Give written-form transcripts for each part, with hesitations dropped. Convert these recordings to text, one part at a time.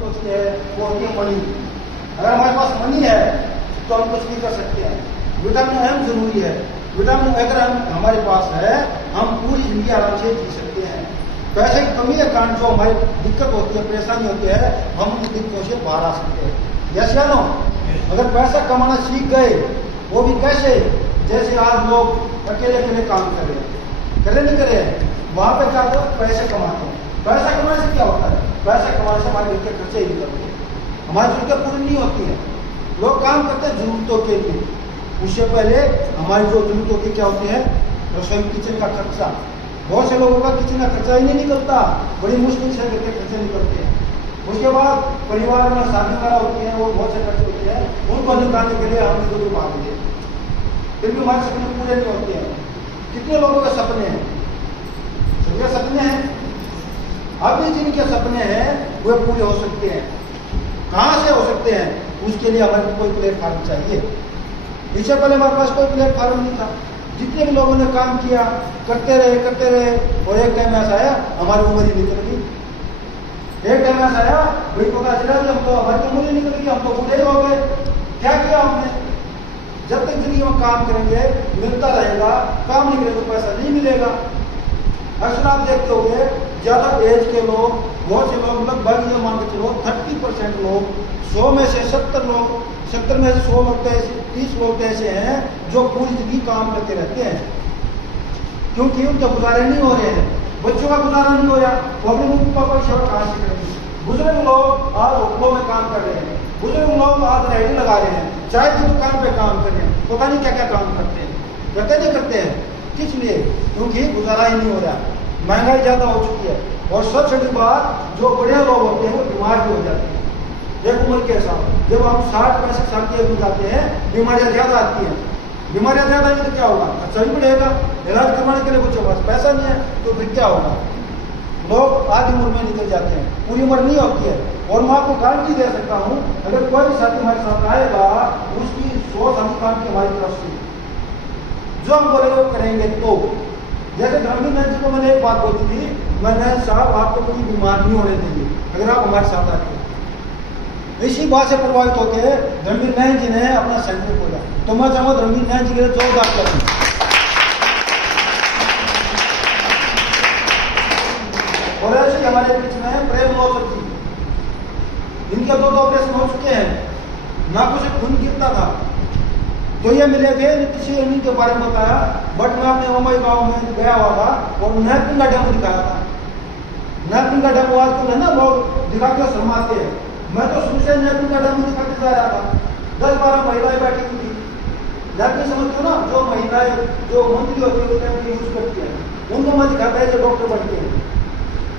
होती है वो होती है मनी। अगर हमारे पास मनी है तो हम कुछ भी कर सकते हैं। विटामिन अहम जरूरी है। विटामिन अगर हमारे पास है हम पूरी जिंदगी आराम से जी सकते हैं। पैसे की कमी के कारण जो हमारी दिक्कत होती है, परेशानी होती है, हम उन दिक्कतों से बाहर आ सकते हैं। यस या नो? अगर पैसा कमाना सीख गए, वो भी कैसे? जैसे आज लोग अकेले अकेले काम कर रहे हैं, कर रहे नहीं कर रहे हैं, वहां पे क्या होता है? पैसे कमाते हैं। पैसा कमाने से क्या होता है? पैसा कमाने से हमारे घर के खर्चे ही निकलते हैं, हमारी जरूरतें पूरी नहीं होती है। लोग काम करते हैं जरूरतों के लिए, उससे पहले हमारी जो जरूरतों की क्या होती है? रसोई किचन का खर्चा। बहुत से लोगों का किचन का खर्चा ही नहीं निकलता, बड़ी मुश्किल से घर के खर्चे निकलते हैं। उसके बाद परिवार में शादी वगैरह होती है, वो बहुत से खर्चे होते हैं, उनको निकालने के लिए हम इधर भागते हैं, फिर भी हमारे सपने पूरे नहीं होते हैं। कितने लोगों के सपने हैं? सबके सपने हैं। अभी जिनके सपने हैं वे पूरे हो सकते हैं। कहाँ से हो सकते हैं? उसके लिए हमारे कोई प्लेटफॉर्म चाहिए। इससे पहले हमारे पास कोई प्लेटफॉर्म नहीं था। जितने भी लोगों ने काम किया, करते रहे और एक टाइम ऐसा आया हमारी उम्र ही निकल गई। एक टाइम ऐसा आया भाई पता चला कि हम तो हमारी उम्र ही निकल गई, हम तो बूढ़े हो गए। क्या किया हमने? जब तक जिंदगी में काम करेंगे मिलता रहेगा, काम नहीं करेंगे तो पैसा नहीं मिलेगा। अक्सर आप देखते होंगे ज्यादा एज के लोग, बहुत से लोग, लगभग ये मान के चलो 30% लोग, 100 में से 70 लोग, 70 में से 100 लोग तो ऐसे, 30 लोग ऐसे हैं जो पूरी जिंदगी काम करते रहते हैं, क्योंकि उनके गुजारे नहीं हो रहे हैं। बच्चों का गुजारा नहीं हो रहा, वो अपने मम्मी पापा की सेवा कहाँ से करेंगे? बुजुर्ग लोग आज होटलों में काम कर रहे हैं, बुजुर्ग लोग आज रेहड़ी लगा रहे हैं, चाय की दुकान पे काम कर रहे हैं, पता नहीं क्या क्या काम करते हैं, करते नहीं करते हैं। किस लिए? क्योंकि गुजारा ही नहीं हो रहा, महंगाई ज्यादा हो चुकी है। और सबसे बड़ी बात, जो बड़े लोग होते हैं वो बीमार भी हो जाते हैं। एक उम्र के साथ जब हम 60-65 साल के हो जाते हैं, बीमारियां ज्यादा आती हैं। बीमारियां ज्यादा आएंगी तो क्या होगा? खर्चा भी बढ़ेगा, इलाज करवाने के लिए बच्चों के पास पैसा नहीं है तो फिर क्या होगा? लोग आधी उम्र में निकल जाते हैं, पूरी उम्र नहीं होती है। और मैं आपको गारंटी दे सकता हूँ, अगर कोई भी साथी हमारे साथ आएगा, उसकी सोच हम काम की हमारी तरफ से जो हम बोलेंगे वो करेंगे। तो जैसे धर्मवीर नैन जी को मैंने एक बात बोली थी, मैंने साहब आपको कोई बीमार नहीं होने देंगे अगर आप हमारे साथ आते। इसी बात से प्रभावित होकर धर्मवीर नैन जी ने अपना सेंटर खोला। तो मैं चाहूँगा धर्मवीर नैन जी के लिए जोरदार करें। और ऐसे हमारे बीच में प्रेम लोचक जी, इनके 2 ऑपरेशन हो चुके हैं, नाकों से खून गिरता था, तो ये मिले थे, किसी इनके बारे में बताया। बट मैं अपने मुंबई गांव में गया हुआ था और नैपकिन का डेमो दिखाया था। नैपकिन का डेमो आजकल है ना, लोग दिखा के शर्माते हैं। मैं तो शुरू से नैपकिन का डेमो दिखा के जा रहा था। 10-12 महिलाएं बैठी हुई थी। नैपकिन समझते हो ना, जो महिलाएं जो मंत्री होती है नैपकिन यूज करती है, उनको मैं दिखाता है जो डॉक्टर बनते हैं।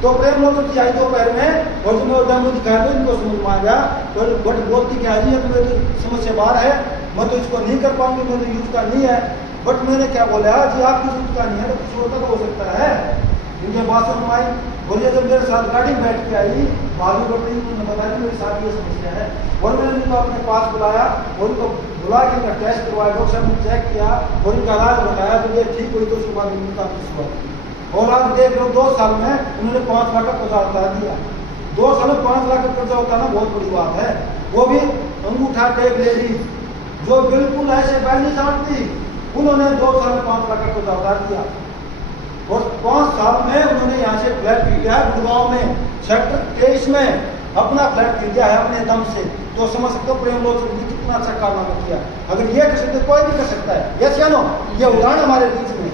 तो प्रेम लोचक जी आई दोपहर में और जो मैं डेमो दिखाया तो इनको समझ में आ गया। तो बट बोलती क्या जी, तो मेरी समझ से बाहर है, मैं तो इसको नहीं कर पाऊंगी, मेरे यूज का नहीं है। बट मैंने क्या बोला जी, आपकी यूज का नहीं है तो किसी और का हो सकता है। इनके बात सुन आई। बोलिए जब मेरे साथ गाड़ी में बैठ के आई, भाभी डॉक्टर ने बताया मेरे साथ ये समस्या है। और मैंने इनको अपने पास बुलाया और उनको बुला के इनका टेस्ट करवाया, डॉक्टर ने चेक किया और इनका इलाज बताया। तो ये ठीक हुई तो उसके बाद इनका शुरुआत। और आप देख लो 2 साल में उन्होंने 5 लाख का कर्जा उतार दिया। 2 साल में 5 लाख का कर्जा उतारना बहुत बड़ी बात है। वो भी अंगूठा टेक लेडीज जो बिल्कुल ऐसे बैल नहीं जानती, उन्होंने 2 साल में 5 लाख का कर्जा उतार दिया। और 5 साल में उन्होंने यहाँ से फ्लैट खरीदा है गुड़गांव में, सेक्टर 23 में अपना फ्लैट खरीदा है अपने दम से। तो समझ सकते हो प्रेम लोचक ने कितना अच्छा कारनामा किया। अगर ये कर सकते कोई भी कर सकता है। यस या नो? ये उदाहरण हमारे बीच में